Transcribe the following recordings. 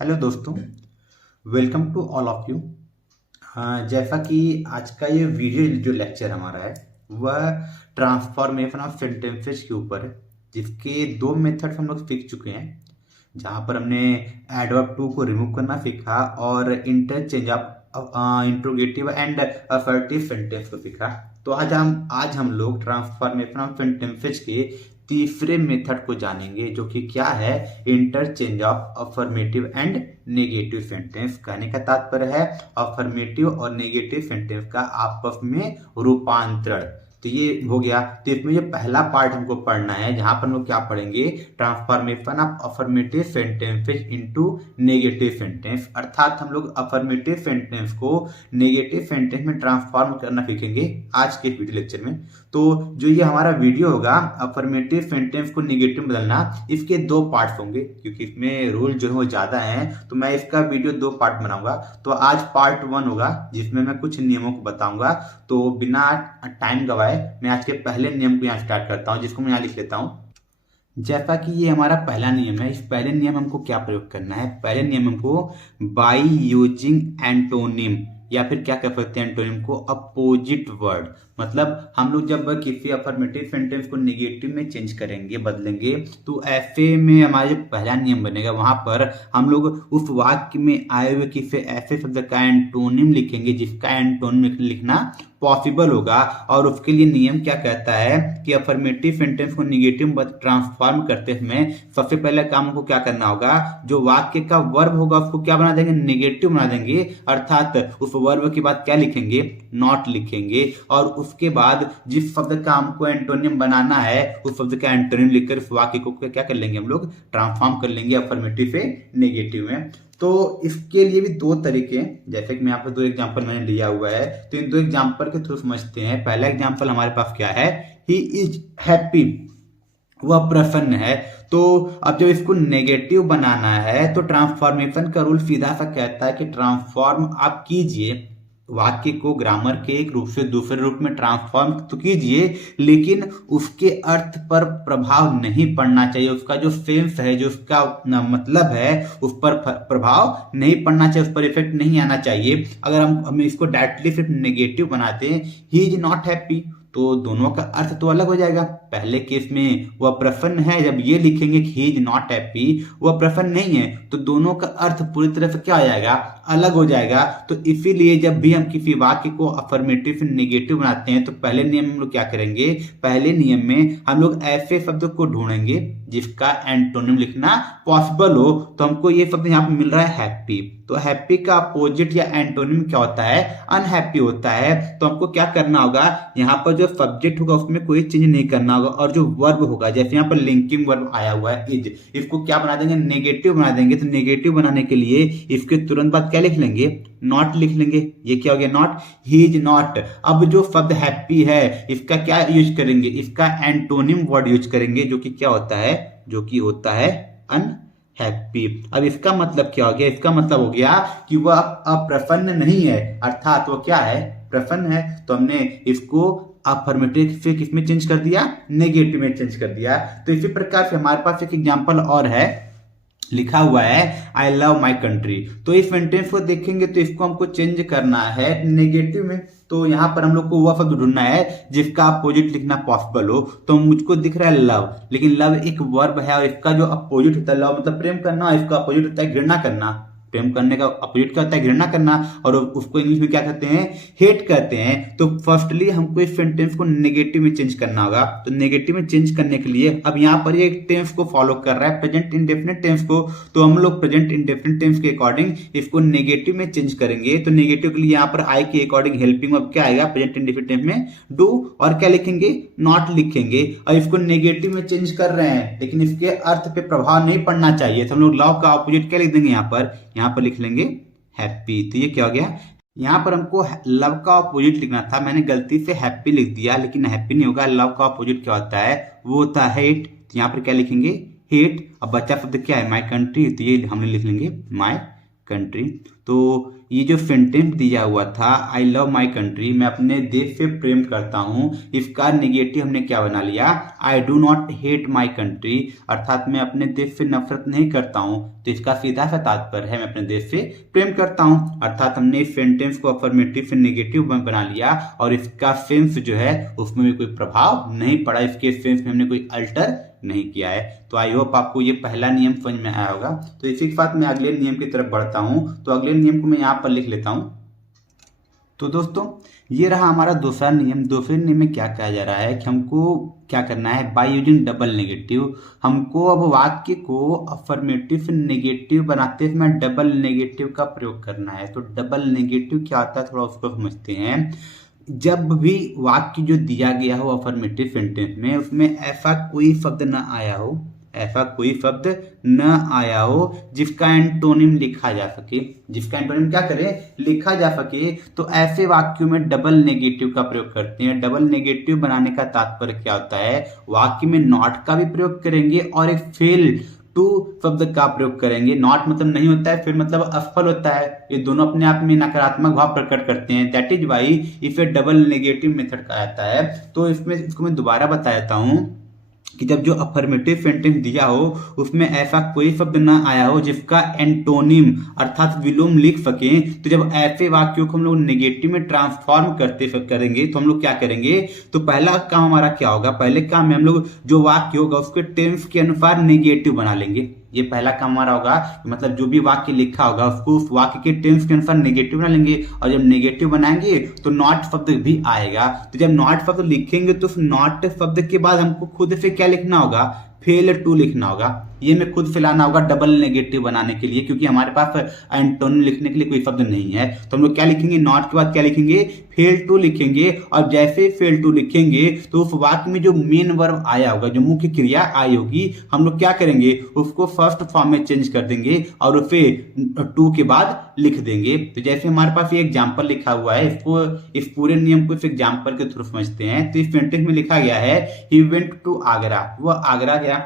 Hello दोस्तों, welcome to all of you. जैसा कि आज का ये वीडियो जो लेक्चर हमारा है वह ट्रांसफॉर्मेशन ऑफ सेंटेंसेस के ऊपर है, जिसके दो मेथड्स हम लोग सीख चुके हैं। जहाँ पर हमने एडवर्ब टू को रिमूव करना सीखा और interchange of interrogative and assertive sentence को सीखा। तो आज हम लोग ट्रांसफॉर्मेशन ऑफ सेंटेंसेस के तीसरे मेथड को जानेंगे, जो कि क्या है, interchange of affirmative and negative sentence. कहने का तात्पर्य है अफर्मेटिव और नेगेटिव सेंटेंस का आपस में रूपांतरण। तो ये हो गया। तो इसमें जो पहला पार्ट हमको पढ़ना है, जहां पर हम लोग क्या पढ़ेंगे, transformation of affirmative sentences into negative sentence. अर्थात हम लोग अफर्मेटिव सेंटेंस को नेगेटिव सेंटेंस में ट्रांसफॉर्म करना सीखेंगे आज के वीडियो लेक्चर में। तो जो ये हमारा वीडियो होगा अफर्मेटिव सेंटेंस को नेगेटिव में बदलना, इसके दो पार्ट्स होंगे, क्योंकि इसमें रूल जो है वो ज्यादा हैं, तो मैं इसका वीडियो दो पार्ट बनाऊंगा। तो आज पार्ट 1 होगा, जिसमें मैं कुछ नियमों को बताऊंगा। तो बिना टाइम गवाए मैं आज के पहले नियम को यहाँ स्टार्ट करता हूँ, जिसको मैं यहाँ लिख लेता हूँ। जैसा कि ये हमारा पहला नियम है, इस पहले नियम हमको क्या प्रयोग करना है, पहले नियम हमको बाय यूजिंग एंटोनिम, या फिर क्या कह सकते हैं एंटोनिम को, अपोजिट वर्ड। मतलब हम लोग जब किसी अफर्मेटिव सेंटेंस को नेगेटिव में चेंज करेंगे, बदलेंगे, तो ऐसे में हमारा जो पहला नियम बनेगा, वहां पर हम लोग उस वाक्य में आए हुए किसी ऐसे शब्द का एंटोनिम लिखेंगे जिसका एंटोनिम लिखना पॉसिबल होगा। और उसके लिए नियम क्या कहता है कि अफर्मेटिव सेंटेंस को नेगेटिव में ट्रांसफॉर्म करते समय सबसे पहले काम को क्या करना होगा, जो वाक्य का वर्ब होगा उसको क्या बना देंगे, नेगेटिव बना देंगे। अर्थात उस वर्ब के बाद क्या लिखेंगे, नॉट लिखेंगे। और उसके बाद जिस शब्द का हमको एंटोनिम बनाना है, उस शब्द का एंटोनिम लिखकर उस वाक्य को क्या कर लेंगे, हम लोग ट्रांसफॉर्म कर लेंगे अफर्मेटिव से नेगेटिव में। तो इसके लिए भी दो तरीके हैं, जैसे कि मैं यहाँ पे दो एग्जांपल मैंने लिया हुआ है, तो इन दो एग्जांपल के थ्रू समझते हैं। पहला एग्जांपल हमारे पास क्या है, ही इज हैप्पी, वह प्रसन्न है। तो अब जब इसको नेगेटिव बनाना है, तो ट्रांसफॉर्मेशन का रूल सीधा सा कहता है कि ट्रांसफॉर्म आप कीजिए, वाक्य को ग्रामर के एक रूप से दूसरे रूप में ट्रांसफॉर्म तो कीजिए, लेकिन उसके अर्थ पर प्रभाव नहीं पड़ना चाहिए। उसका जो सेंस है, जो उसका मतलब है, उस पर प्रभाव नहीं पड़ना चाहिए, उस पर इफेक्ट नहीं आना चाहिए। अगर हम इसको डायरेक्टली सिर्फ नेगेटिव बनाते हैं, ही इज नॉट हैप्पी, तो दोनों का अर्थ तो अलग हो जाएगा। पहले केस में वह प्रसन्न है, जब ये लिखेंगे कि ही इज नॉट हैप्पी, वह प्रसन्न नहीं है, तो दोनों का अर्थ पूरी तरह से क्या हो जाएगा, अलग हो जाएगा। तो इसीलिए जब भी हम किसी वाक्य को अफर्मेटिव से नेगेटिव बनाते हैं, तो पहले नियम हम लोग क्या करेंगे, पहले नियम में हम लोग ऐसे शब्द को ढूंढेंगे जिसका एंटोनिम लिखना पॉसिबल हो। तो हमको ये शब्द यहाँ पे मिल रहा है हैप्पी, तो हैप्पी का अपोजिट या एंटोनिम क्या होता है, अनहैप्पी होता है। तो हमको क्या करना होगा, यहाँ पर जो सब्जेक्ट होगा उसमें कोई चेंज नहीं करना होगा, और जो वर्ब होगा, जैसे यहाँ पर लिंकिंग वर्ब आया हुआ है इज, इसको क्या बना देंगे, नेगेटिव बना देंगे। तो नेगेटिव बनाने के लिए इसके तुरंत बाद क्या लिख लेंगे, नॉट लिख लेंगे। ये क्या हो गया, नॉट, ही इज नॉट। अब जो शब्द हैप्पी है, इसका क्या यूज करेंगे, इसका एंटोनिम वर्ड यूज करेंगे, जो कि क्या होता है, जो कि होता है अनहैप्पी। अब इसका मतलब क्या हो गया, इसका मतलब हो गया कि वह अप्रसन्न नहीं है, अर्थात वो क्या है, प्रसन्न है। तो हमने इसको अफर्मेटिव से किसमें चेंज कर दिया, नेगेटिव में चेंज कर दिया। तो इसी प्रकार से हमारे पास एक एग्जांपल और है, लिखा हुआ है आई लव माई कंट्री। तो इस सेंटेंस को देखेंगे तो इसको हमको चेंज करना है नेगेटिव में। तो यहाँ पर हम लोग को वह शब्द ढूंढना है जिसका अपोजिट लिखना पॉसिबल हो। तो मुझको दिख रहा है लव, लेकिन लव एक वर्ब है, और इसका जो अपोजिट होता है, लव मतलब प्रेम करना, इसका अपोजिट होता है घृणा करना। प्रेम करने का अपोजिट क्या होता है, घृणा करना, और उसको इंग्लिश में क्या कहते हैं, हेट कहते हैं। तो फर्स्टली हमको इस सेंटेंस को नेगेटिव में चेंज करना होगा। तो नेगेटिव में चेंज करने के लिए अब यहाँ पर ये टेंस को फॉलो कर रहा है, प्रेजेंट इंडेफिनिट टेंस को। तो हम लोग प्रेजेंट इंडेफिनिट टेंस के अकॉर्डिंग इसको नेगेटिव में चेंज करेंगे। तो नेगेटिव के लिए यहाँ पर आई के अकॉर्डिंग हेल्पिंग अब क्या आएगा, प्रेजेंट इंडेफिनिट टेंस में डू, और क्या लिखेंगे, नॉट लिखेंगे। और इसको नेगेटिव में चेंज कर रहे हैं, लेकिन इसके अर्थ पे प्रभाव नहीं पड़ना चाहिए। तो हम लोग लव का अपोजिट क्या लिख देंगे, यहाँ पर लिख लेंगे हैप्पी। तो ये क्या हो गया, यहाँ पर हमको लव का अपोजिट लिखना था, मैंने गलती से हैप्पी लिख दिया, लेकिन हैप्पी नहीं होगा। लव का अपोजिट क्या होता है, वो होता है हेट। तो यहाँ पर क्या लिखेंगे, हेट। अब बच्चा शब्द क्या है, माई कंट्री, तो ये हमने लिख लेंगे माई कंट्री। तो ये जो सेंटेंस दिया हुआ था आई लव माई कंट्री, मैं अपने देश से प्रेम करता हूँ, इसका नेगेटिव हमने क्या बना लिया, I do not hate my country, अर्थात मैं अपने देश से नफरत नहीं करता हूँ। तो इसका सीधा सा तात्पर्य है मैं अपने देश से प्रेम करता हूँ, अर्थात हमने इस सेंटेंस को अफर्मेटिव से नेगेटिव बना लिया और इसका सेंस जो है उसमें भी कोई प्रभाव नहीं पड़ा, इसके सेंस में हमने कोई अल्टर नहीं किया है। तो आई होप आपको ये पहला नियम समझ में आया होगा। तो इसी के साथ मैं अगले नियम की तरफ बढ़ता हूं। तो अगले नियम को मैं यहाँ पर लिख लेता हूं। तो दोस्तों ये रहा हमारा दूसरा नियम। दूसरे नियम में क्या कहा जा रहा है कि हमको क्या करना है, बाय यूजिंग डबल नेगेटिव, हमको अब वाक्य को अफर्मेटिव से नेगेटिव बनाते समय डबल नेगेटिव का प्रयोग करना है। तो डबल नेगेटिव क्या होता है थोड़ा उसको समझते हैं। जब भी वाक्य जो दिया गया हो अफर्मेटिव सेंटेंस में उसमें ऐसा कोई शब्द न आया हो, ऐसा कोई शब्द न आया हो जिसका एंटोनिम लिखा जा सके, जिसका एंटोनिम क्या करें, लिखा जा सके, तो ऐसे वाक्यों में डबल नेगेटिव का प्रयोग करते हैं। डबल नेगेटिव बनाने का तात्पर्य क्या होता है, वाक्य में नॉट का भी प्रयोग करेंगे और एक फेल टू शब्द का प्रयोग करेंगे। नॉट मतलब नहीं होता है, फिर मतलब असफल होता है, ये दोनों अपने आप में नकारात्मक भाव प्रकट करते हैं। दैट इज वाई इसे डबल नेगेटिव मेथड कहा जाता है। तो इसमें इसको मैं दोबारा बता देता हूं कि जब जो अफर्मेटिव सेंटेंस दिया हो उसमें ऐसा कोई शब्द ना आया हो जिसका एंटोनिम अर्थात विलोम लिख सके, तो जब ऐसे वाक्यों को हम लोग नेगेटिव में ट्रांसफॉर्म करेंगे तो हम लोग क्या करेंगे, तो पहला काम हमारा क्या होगा, पहले काम में हम लोग जो वाक्य होगा उसके टेंस के अनुसार नेगेटिव बना लेंगे। ये पहला काम हमारा होगा, मतलब जो भी वाक्य लिखा होगा उसको उस वाक्य के टेंस के अनुसार नेगेटिव बना लेंगे, और जब नेगेटिव बनाएंगे तो नॉट शब्द भी आएगा। तो जब नॉट शब्द लिखेंगे तो उस नॉट शब्द के बाद हमको खुद से क्या लिखना होगा, फेल टू लिखना होगा। ये मैं खुद फैलाना होगा डबल नेगेटिव बनाने के लिए, क्योंकि हमारे पास एंटोनिम लिखने के लिए कोई शब्द नहीं है। तो हम लोग क्या लिखेंगे, नॉट के बाद क्या लिखेंगे, फेल टू लिखेंगे। और जैसे फेल टू लिखेंगे तो उस वाक्य में जो मेन वर्ब आया होगा, जो मुख्य क्रिया आई होगी, हम लोग क्या करेंगे, उसको फर्स्ट फॉर्म में चेंज कर देंगे और उसे टू के बाद लिख देंगे। तो जैसे हमारे पास ये एग्जाम्पल लिखा हुआ है, इसको इस पूरे नियम को इस एग्जाम्पल के थ्रू समझते हैं। तो इस सेंटेंस में लिखा गया है ही वेंट टू आगरा, वह आगरा गया।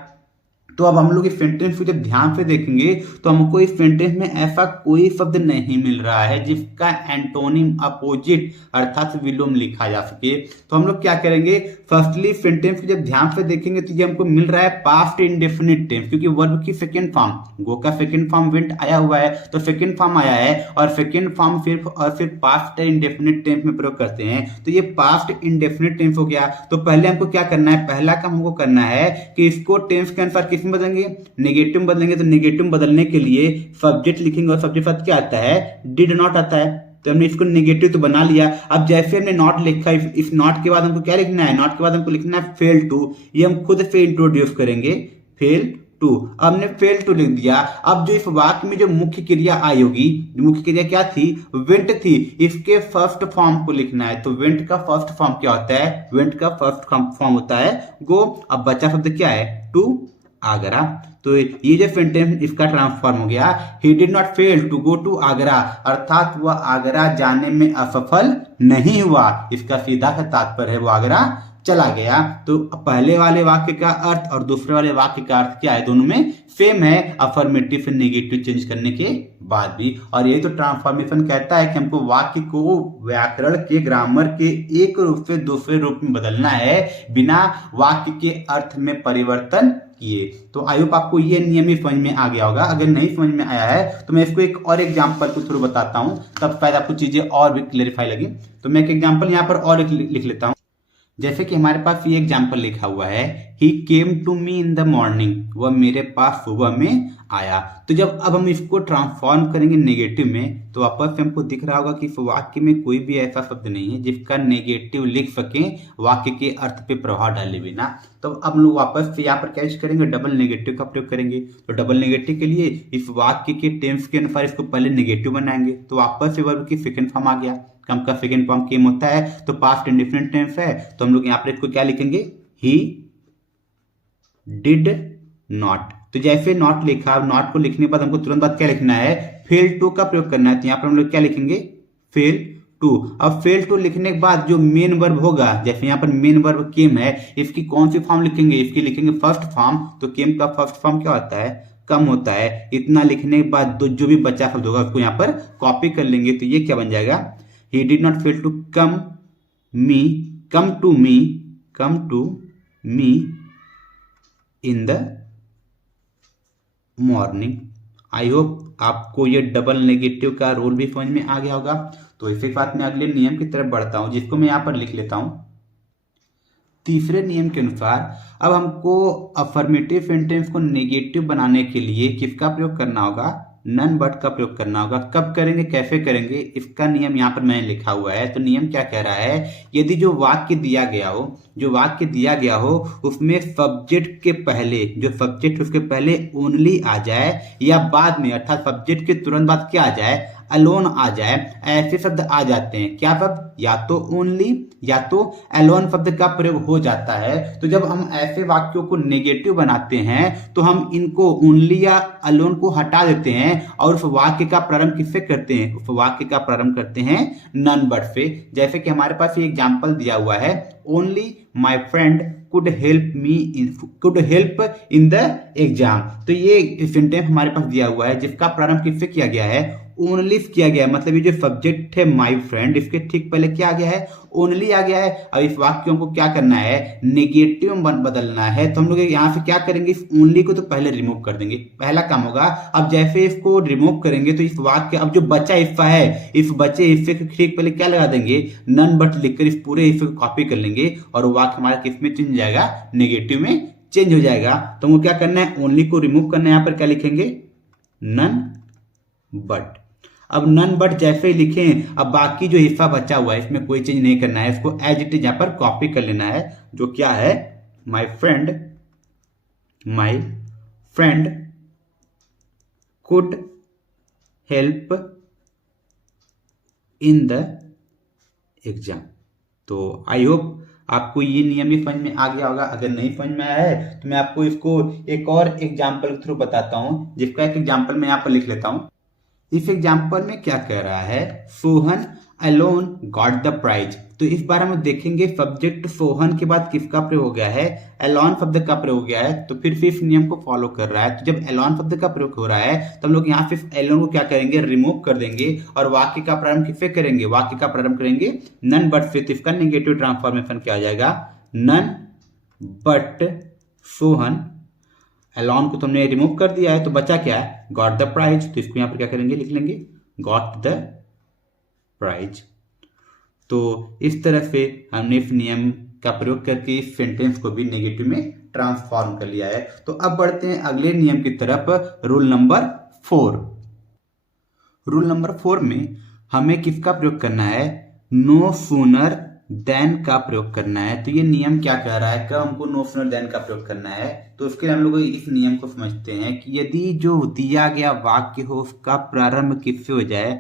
तो अब हम लोग इस सेंटेंस को जब ध्यान से देखेंगे तो हमको इस सेंटेंस में ऐसा कोई शब्द नहीं मिल रहा है जिसका एंटोनिम अपोजिट अर्थात विलोम लिखा जा सके। तो हम लोग क्या करेंगे, फर्स्टली सेंटेंस को जब ध्यान से देखेंगे तो ये हमको मिल रहा है पास्ट इंडेफिनिट टेंस, क्योंकि वर्ब की सेकंड फॉर्म, गो का सेकंड फॉर्म वेंट आया हुआ है, तो सेकंड फॉर्म आया है और सेकंड फॉर्म सिर्फ पास्ट इंडेफिनिट टेंस में प्रयोग करते हैं। तो ये पास्ट इंडेफिनिट टेंस हो गया। तो पहले हमको क्या करना है, पहला काम हमको करना है कि इसको टेंस के अनुसार किस बदलेंगे, नेगेटिव बदलेंगे। तो नेगेटिव बदलने के लिए सब्जेक्ट लिखेंगे और सब्जेक्ट साथ क्या आता है, डिड नॉट आता है। तो हमने इसको नेगेटिव तो बना लिया। अब जैसे हमने नॉट लिखा, इस नॉट के बाद हमको क्या लिखना है, नॉट के बाद हमको लिखना है फेल टू। ये हम खुद से इंट्रोड्यूस करेंगे, फेल टू। हमने फेल टू लिख दिया। अब जो इस वाक्य में जो मुख्य क्रिया आई होगी, मुख्य क्रिया क्या थी, वेंट थी, इसके फर्स्ट फॉर्म को लिखना है। तो वेंट का फर्स्ट फॉर्म क्या होता है, वेंट का फर्स्ट फॉर्म होता है गो। अब बचा शब्द क्या है, टू आगरा। तो ये जो सेंटेंस इसका ट्रांसफॉर्म हो गया, he did not fail to go to Agra, अर्थात वह आगरा जाने में असफल नहीं हुआ। इसका सीधा सा तात्पर्य है वो आगरा चला गया। तो पहले वाले वाक्य का अर्थ और दूसरे वाले वाक्य का अर्थ क्या है, दोनों में सेम है, अफर्मेटिव से नेगेटिव चेंज करने के बाद भी। और यही तो ट्रांसफॉर्मेशन कहता है कि हमको वाक्य को व्याकरण के, ग्रामर के एक रूप से दूसरे रूप में बदलना है बिना वाक्य के अर्थ में परिवर्तन किए। तो आई होप आपको ये नियम ही समझ में आ गया होगा। अगर नहीं समझ में आया है तो मैं इसको एक और एग्जांपल के थ्रू बताता हूं, तब शायद आपको चीजें और भी क्लेरिफाई लगी। तो मैं एक एग्जांपल यहाँ पर और लिख लेता हूं। जैसे कि हमारे पास ये एग्जाम्पल लिखा हुआ है, he came to me in the morning, वह मेरे पास सुबह में आया। तो जब अब हम इसको ट्रांसफॉर्म करेंगे नेगेटिव में, तो वापस से हमको दिख रहा होगा कि इस वाक्य में कोई भी ऐसा शब्द नहीं है जिसका नेगेटिव लिख सके वाक्य के अर्थ पे प्रभाव डाले बिना। तो अब हम लोग वापस से यहाँ पर क्या करेंगे, डबल नेगेटिव का प्रयोग करेंगे। तो डबल नेगेटिव के लिए इस वाक्य के टेंस के अनुसार इसको पहले नेगेटिव बनाएंगे। तो वापस से वर्ब की सेकंड फॉर्म आ गया, कम का सेकंड फॉर्म केम होता है, तो पास्ट इंडेफिनिट टेंस है। तो हम लोग यहाँ पर इसको क्या लिखेंगे, ही डिड नॉट। तो जैसे नॉट लिखा, नॉट को लिखने के बाद हमको तुरंत बाद क्या लिखना है, फेल टू का प्रयोग करना है। तो यहाँ पर हम लोग क्या लिखेंगे, फेल टू। अब फेल टू लिखने के बाद जो मेन वर्ब होगा, जैसे यहाँ पर मेन वर्ब केम है, इसकी कौन सी फॉर्म लिखेंगे, इसकी लिखेंगे फर्स्ट फॉर्म। तो केम का फर्स्ट फॉर्म क्या होता है, कम होता है। इतना लिखने के बाद जो भी बचा शब्द होगा उसको यहाँ पर कॉपी कर लेंगे। तो ये क्या बन जाएगा, he did not fail to come to me in the morning. I hope आपको ये डबल नेगेटिव का रूल भी समझ में आ गया होगा। तो इसी के साथ मैं अगले नियम की तरफ बढ़ता हूं, जिसको मैं यहाँ पर लिख लेता हूं। तीसरे नियम के अनुसार अब हमको अफर्मेटिव सेंटेंस को नेगेटिव बनाने के लिए किसका प्रयोग करना होगा, नन बट का प्रयोग करना होगा। कब करेंगे, कैसे करेंगे, इसका नियम यहाँ पर मैंने लिखा हुआ है। तो नियम क्या कह रहा है, यदि जो वाक्य दिया गया हो उसमें सब्जेक्ट के पहले, जो सब्जेक्ट उसके पहले ओनली आ जाए या बाद में, अर्थात सब्जेक्ट के तुरंत बाद क्या आ जाए, अलोन आ जाए, ऐसे शब्द आ जाते हैं। क्या शब्द, या तो ओनली या तो अलोन शब्द का प्रयोग हो जाता है। तो जब हम ऐसे वाक्यों को नेगेटिव बनाते हैं तो हम इनको ओनली या अलोन को हटा देते हैं और उस वाक्य का प्रारंभ किससे करते हैं, उस वाक्य का प्रारंभ करते हैं नन बट से। जैसे कि हमारे पास ये एग्जांपल दिया हुआ है, only my friend could help in the exam. तो ये सेंटेंस हमारे पास दिया हुआ है जिसका प्रारंभ किससे किया गया है, ओनली किया गया है। मतलब ये जो सब्जेक्ट है माय फ्रेंड, इसके ठीक पहले क्या आ गया है, ओनली आ गया है। अब इस वाक्यों को क्या करना है, नेगेटिव में बदलना है। तो हम लोग यहाँ से क्या करेंगे, इस ओनली को तो पहले रिमूव कर देंगे, पहला काम होगा। अब जैसे इसको रिमूव करेंगे तो इस वाक्य, अब जो बचा हिस्सा है, इस बचे हिस्से के ठीक पहले क्या लगा देंगे, नन बट लिखकर इस पूरे हिस्से को कॉपी कर लेंगे और वाक्य हमारा किस में चेंज हो जाएगा, नेगेटिव में चेंज हो जाएगा। तो हमको क्या करना है, ओनली को रिमूव करना है। यहाँ पर क्या लिखेंगे, नन बट। अब नन बट जैसे ही लिखें, अब बाकी जो हिस्सा बचा हुआ है इसमें कोई चेंज नहीं करना है, इसको एज इट इज यहाँ पर कॉपी कर लेना है। जो क्या है, my friend could help in the exam. तो आई होप आपको ये नियम भी समझ में आ गया होगा। अगर नहीं समझ में आया है तो मैं आपको इसको एक और एग्जाम्पल के थ्रू बताता हूँ, जिसका एक एग्जाम्पल मैं यहाँ पर लिख लेता हूँ। इस एग्जाम्पल में क्या कह रहा है, Sohan alone got the prize. तो इस बार हम देखेंगे सब्जेक्ट सोहन के बाद किसका प्रयोग हो गया है, अलोन शब्द का प्रयोग हो गया है। तो फिर इस नियम को फॉलो कर रहा है। तो जब अलोन शब्द का प्रयोग हो रहा है तो हम लोग यहाँ से अलोन को क्या करेंगे, रिमूव कर देंगे और वाक्य का प्रारंभ किससे करेंगे, वाक्य का प्रारंभ करेंगे नन बट से। तो इसका नेगेटिव ट्रांसफॉर्मेशन क्या आ जाएगा, नन बट सोहन। अलोन को तुमने रिमूव कर दिया है तो बचा क्या है, गॉट द प्राइज। तो इसको यहाँ पर क्या करेंगे, लिख लेंगे गॉट द प्राइज। तो इस तरह से हमने इस नियम का प्रयोग करके इस सेंटेंस को भी नेगेटिव में ट्रांसफॉर्म कर लिया है। तो अब बढ़ते हैं अगले नियम की तरफ, रूल नंबर 4। रूल नंबर 4 में हमें किसका प्रयोग करना है, नो सूनर देन का प्रयोग करना है। तो ये नियम क्या कह रहा है, कब हमको नो सूनर देन का प्रयोग करना है। तो उसके लिए हम लोग इस नियम को समझते हैं कि यदि जो दिया गया वाक्य हो उसका प्रारंभ किससे हो जाए,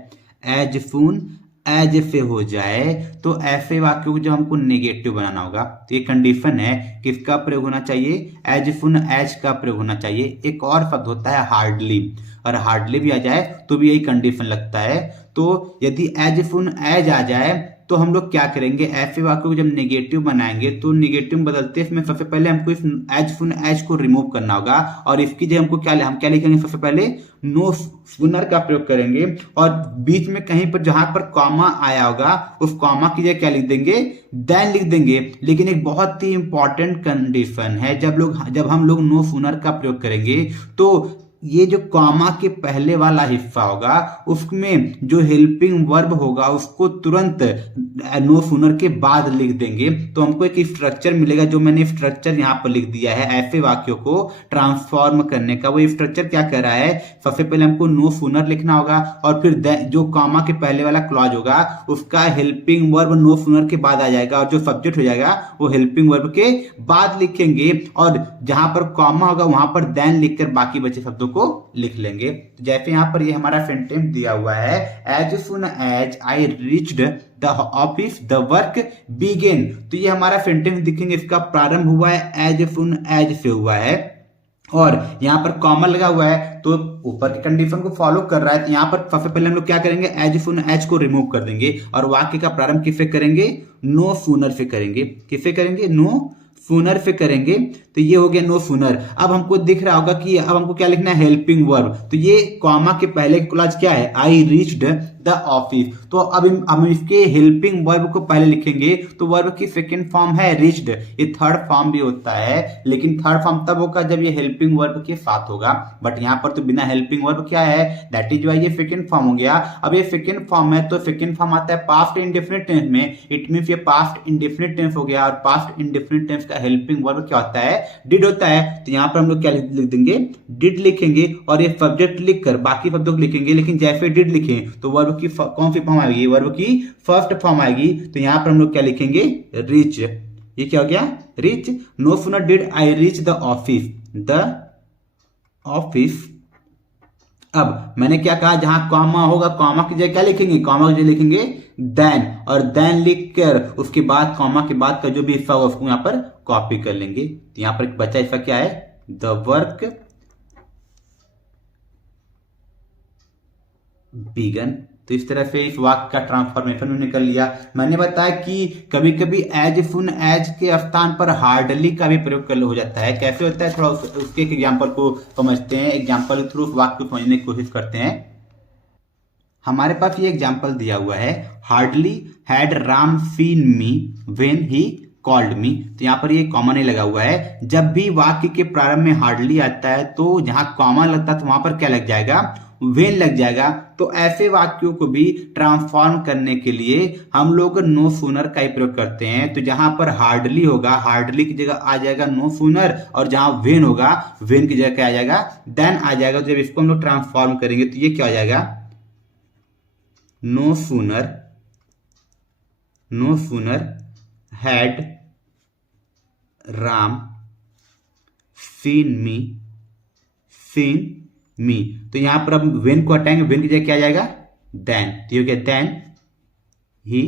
एज सून एज से हो जाए, तो ऐसे वाक्यों को जो हमको नेगेटिव बनाना होगा। तो ये कंडीशन है, किसका प्रयोग होना चाहिए, एज सून एज का प्रयोग होना चाहिए। एक और शब्द होता है हार्डली, और हार्डली भी आ जाए तो भी यही कंडीशन लगता है। तो यदि एज सून एज आ जाए तो हम लोग क्या करेंगे, ऐसे वाक्यों को जब नेगेटिव बनाएंगे तो नेगेटिव बदलते इसमें सबसे पहले हमको इस एज सून एज को रिमूव करना होगा और इसकी जगह हमको हम क्या लिखेंगे, सबसे पहले नो सूनर का प्रयोग करेंगे और बीच में कहीं पर जहां पर कॉमा आया होगा उस कॉमा की जगह क्या लिख देंगे, देन लिख देंगे। लेकिन एक बहुत ही इंपॉर्टेंट कंडीशन है, जब हम लोग नो सूनर का प्रयोग करेंगे तो ये जो कॉमा के पहले वाला हिस्सा होगा उसमें जो हेल्पिंग वर्ब होगा उसको तुरंत नो सूनर के बाद लिख देंगे। तो हमको एक स्ट्रक्चर मिलेगा, जो मैंने स्ट्रक्चर यहाँ पर लिख दिया है ऐसे वाक्यों को ट्रांसफॉर्म करने का। वो स्ट्रक्चर क्या कर रहा है, सबसे पहले हमको नो सूनर लिखना होगा और फिर जो कॉमा के पहले वाला क्लॉज होगा उसका हेल्पिंग वर्ब नो सूनर के बाद आ जाएगा और जो सब्जेक्ट हो जाएगा वो हेल्पिंग वर्ब के बाद लिखेंगे और जहां पर कॉमा होगा वहां पर देन लिखकर बाकी बचे शब्दों को लिख लेंगे। तो जैसे यहां पर ये हमारा सेंटेंस दिया हुआ है, as soon as I reached the office the work begin. तो ये हमारा सेंटेंस दिखेंगे, इसका प्रारंभ हुआ है एज सून एज से हुआ है और यहाँ पर कॉमा लगा हुआ है तो ऊपर की कंडीशन को फॉलो कर रहा है। तो यहाँ पर सबसे पहले हम लोग क्या करेंगे, एज सून एज को रिमूव कर देंगे और वाक्य का प्रारंभ किससे करेंगे, नो सूनर से करेंगे। किससे करेंगे, नो सूनर से करेंगे। तो ये हो गया नो सूनर। अब हमको दिख रहा होगा कि अब हमको क्या लिखना है, हेल्पिंग वर्ब। तो ये कॉमा के पहले क्लॉज क्या है, आई रीच्ड द ऑफिस। तो अब हम इसके हेल्पिंग वर्ब को पहले लिखेंगे, तो वर्ब की सेकंड फॉर्म है रीच्ड। ये थर्ड फॉर्म भी होता है, लेकिन थर्ड फॉर्म तब होगा जब ये हेल्पिंग वर्ब के साथ होगा, बट यहाँ पर तो बिना हेल्पिंग वर्ब क्या है, दैट इज वाई ये सेकंड फॉर्म हो गया। अब ये सेकंड फॉर्म है, तो सेकंड फॉर्म आता है पास्ट इंडेफिनिट टेंस में, इट मींस ये पास्ट इंडेफिनिट टेंस हो गया। और पास्ट इंडेफिनिट टेंस का हेल्पिंग वर्ब क्या होता है, डिड होता है। तो यहाँ पर हम लोग क्या लिख देंगे, डिड लिखेंगे, और ये सब्जेक्ट लिखकर बाकी शब्दों को लिखेंगे, लेकिन जैसे डिड लिखें तो वर्ब की कौन सी फॉर्म आएगी, वर्ब की फर्स्ट फॉर्म आएगी। तो यहाँ पर हम लोग क्या लिखेंगे, रीच। ये क्या हो गया, reach. No sooner did I reach the office, the office. अब मैंने क्या कहा, जहां कॉमा होगा कॉमा की जगह क्या लिखेंगे, कॉमा की जगह लिखेंगे देन, और देन लिखकर उसके बाद कॉमा के बाद का जो भी हिस्सा होगा उसको यहां पर कॉपी कर लेंगे। तो यहां पर एक बचा हिस्सा क्या है, द वर्क बिगन। तो इस तरह से इस वाक्य का ट्रांसफॉर्मेशन हमने कर लिया। मैंने बताया कि कभी कभी एज सुन एज के स्थान पर हार्डली का भी प्रयोग कर हो जाता है। कैसे होता है, थोड़ा उसके एग्जाम्पल को समझते हैं, एग्जाम्पल के थ्रू वाक्य को समझने की कोशिश करते हैं। हमारे पास ये एग्जाम्पल दिया हुआ है, hardly had Ram seen me when he called me. तो यहाँ पर ये कॉमा नहीं लगा हुआ है। जब भी वाक्य के प्रारंभ में हार्डली आता है तो जहां कॉमा लगता है तो वहां पर क्या लग जाएगा, वेन लग जाएगा। तो ऐसे वाक्यों को भी ट्रांसफॉर्म करने के लिए हम लोग नो सूनर का ही प्रयोग करते हैं। तो जहां पर हार्डली होगा, हार्डली की जगह आ जाएगा नो सूनर, और जहां वेन होगा, वेन की जगह क्या आ जाएगा, देन आ जाएगा। तो जब इसको हम लोग ट्रांसफॉर्म करेंगे तो ये क्या हो जाएगा, no sooner had Ram seen me. तो यहां पर अब वेन को हटाएंगे, वेन की जगह क्या आ जाएगा, देन। तो ये क्या, देन ही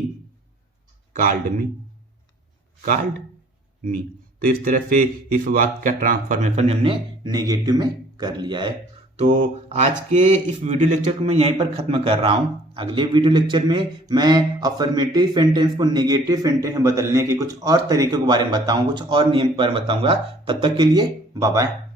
कॉल्ड मी। तो इस तरह से इस वाक्य का ट्रांसफॉर्मेशन हमने नेगेटिव में कर लिया है। तो आज के इस वीडियो लेक्चर को मैं यहीं पर खत्म कर रहा हूं। अगले वीडियो लेक्चर में मैं अफर्मेटिव सेंटेंस को नेगेटिव सेंटेंस में बदलने के कुछ और तरीके के बारे में बताऊंगा, कुछ और नियम के बारे में बताऊंगा। तब तक के लिए बाय बाय।